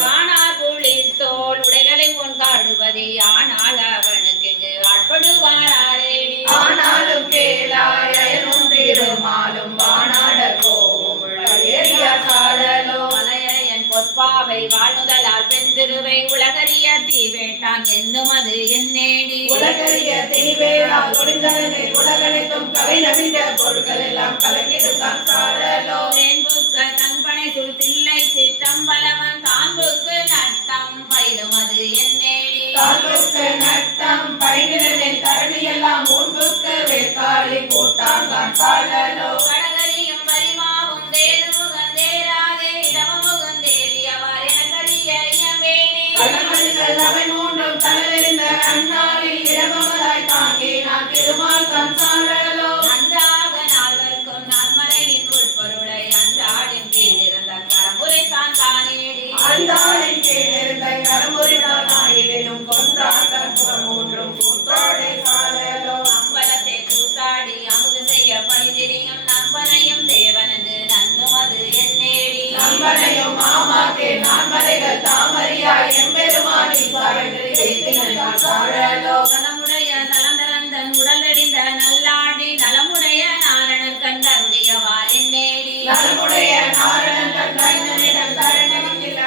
காணார் புலில் தோல் உடைகளை கொண்டாடுவதே ஆனால் அவனுக்கு ஆட்படுவாரேடி ஆனாலும் கேளாயும் திருமாலும் வானாட கோவும் பொற்பாவை வாழ்நுதலால் பெண்திருவை உலகறிய தீவேட்டான் என்னும் அது என்னேடி உலகறிய தீவேளால் ஒளிந்தனே உலகனைத்தும் கலை நவீன பொருட்கள் எல்லாம் கலங்கிடுதான் சாரலோ தேன்புக்க கண்பனை சுள் தில்லை சிற்றம்பலவன் தான்புக்கு நட்டம் பயிலும் அது என்னேடி தான்புக்கு நட்டம் பயிலினே தரணி எல்லாம் முன்புக்கு வேட்காளி கூட்டான் தான் சாரலோ கடகரியும் பரிமாவும் தேனுமுகன் தேராதே இடமுகன் தேறியவர் எனக்கறிய இயம்பேனே கடமணிகள் அவை மூன்றும் தலைந்த அந்நாளில் இடமதாய் தாங்கி நான் திருமால் தான் சாரலோ நன்றாக நால்வருக்கும் நன்மலையின் உட்பொருளை அன்றாடின் கீழ் இருந்த கரமுறை தான் தானேடி அந்தாளின் கீழ் இருந்த கரமுறை தான் ஆயினும் கொன்றான் கற்புறம் மூன்றும் கூத்தாடை சாரலோ அம்பலத்தை கூத்தாடி அமுது செய்ய பணி தெரியும் நம்பனையும் தேவனது நன்னுமது என்னேடி நம்பனையும் மாமாக்கே நான் மலைகள் தாமரியாய் எம்பெருமானி சாரலோ நலமுடைய நலந்தரந்தன் உடலடிந்த நல்லாடி நலமுடைய நாரணன் கண்டருடையவார் என்னேடி நலமுடைய நாரணன் தந்தனிடம் தரணமில்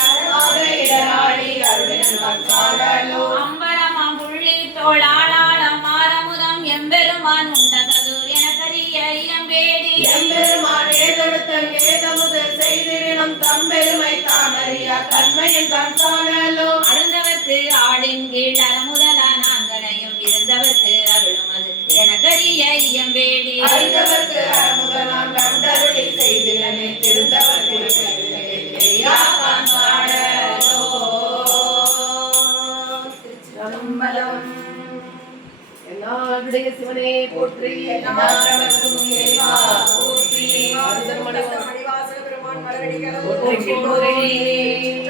இடராடி அருளினான் சாரலோ அம்பரமாம் புள்ளி தோளாளாளம் மாரமுதம் எம்பெருமான் உண்ட சதுர் எனக்கரிய இயம்பேடி எம்பெருமான் ஏதெடுத்த ஏதமுத செய்திடம் தம்பெருமை தாமரியா தன்மையின் தான் சாரலோ அருந்தவர்க்கு ஆளின் கீழ் அறமுதலா நான்கனையும் இருந்தவர்க்கு அருளுமது எனக்கரிய இயம்பேடி அறிந்தவர்க்கு அறமுதலாம் கண்டருளி செய்திடனே திருந்தவர்க்கு எல்லாருடைய சிவனே போற்றி போற்றி